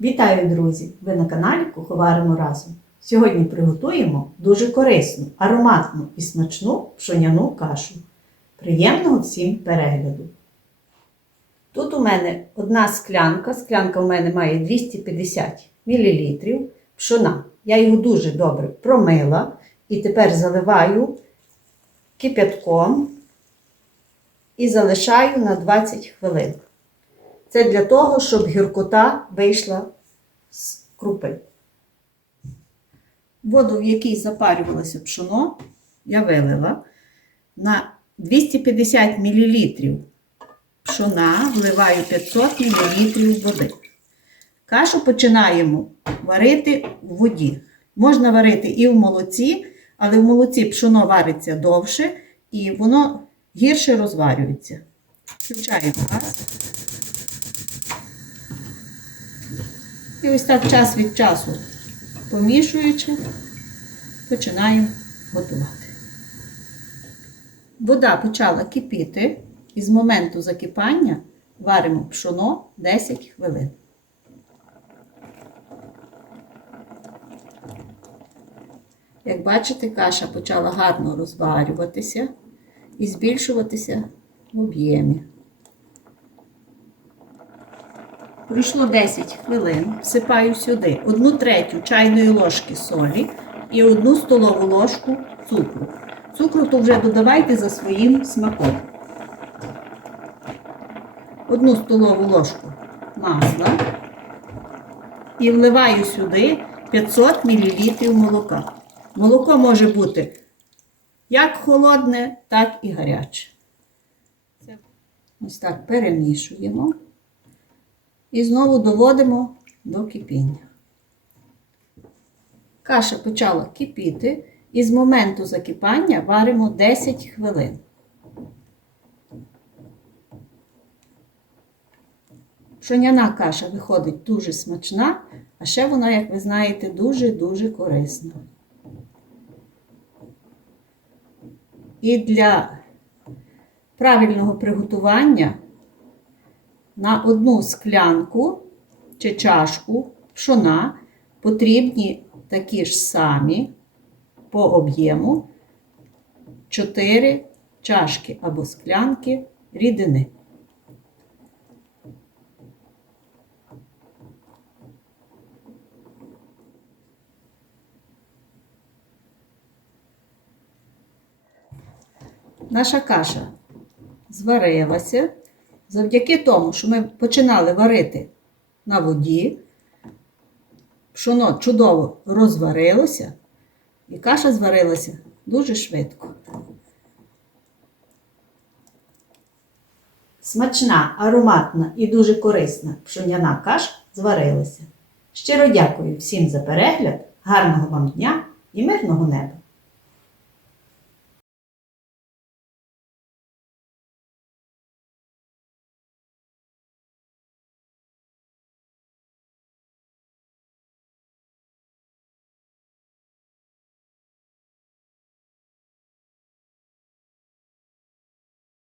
Вітаю, друзі! Ви на каналі Куховаримо разом. Сьогодні приготуємо дуже корисну, ароматну і смачну пшоняну кашу. Приємного всім перегляду! Тут у мене одна склянка. Склянка у мене має 250 мл пшона. Я його дуже добре промила і тепер заливаю кип'ятком і залишаю на 20 хвилин. Це для того, щоб гіркота вийшла з крупи. Воду, в якій запарювалося пшоно, я вилила на 250 мл пшона вливаю 500 мл води. Кашу починаємо варити в воді. Можна варити і в молоці, але в молоці пшоно вариться довше і воно гірше розварюється. Включаємо газ. І ось так час від часу, помішуючи, починаємо готувати. Вода почала кипіти, і з моменту закипання варимо пшоно 10 хвилин. Як бачите, каша почала гарно розварюватися і збільшуватися в об'ємі. Пройшло 10 хвилин, всипаю сюди 1 третю чайної ложки солі і 1 столову ложку цукру. Цукру то вже додавайте за своїм смаком. 1 столову ложку масла і вливаю сюди 500 мл молока. Молоко може бути як холодне, так і гаряче. Ось так перемішуємо. І знову доводимо до кипіння. Каша почала кипіти, і з моменту закипання варимо 10 хвилин. Пшоняна каша виходить дуже смачна, а ще вона, як ви знаєте, дуже-дуже корисна. І для правильного приготування на одну склянку чи чашку пшона потрібні такі ж самі по об'єму 4 чашки або склянки рідини. Наша каша зварилася. Завдяки тому, що ми починали варити на воді, пшоно чудово розварилося, і каша зварилася дуже швидко. Смачна, ароматна і дуже корисна пшоняна каша зварилася. Щиро дякую всім за перегляд, гарного вам дня і мирного неба!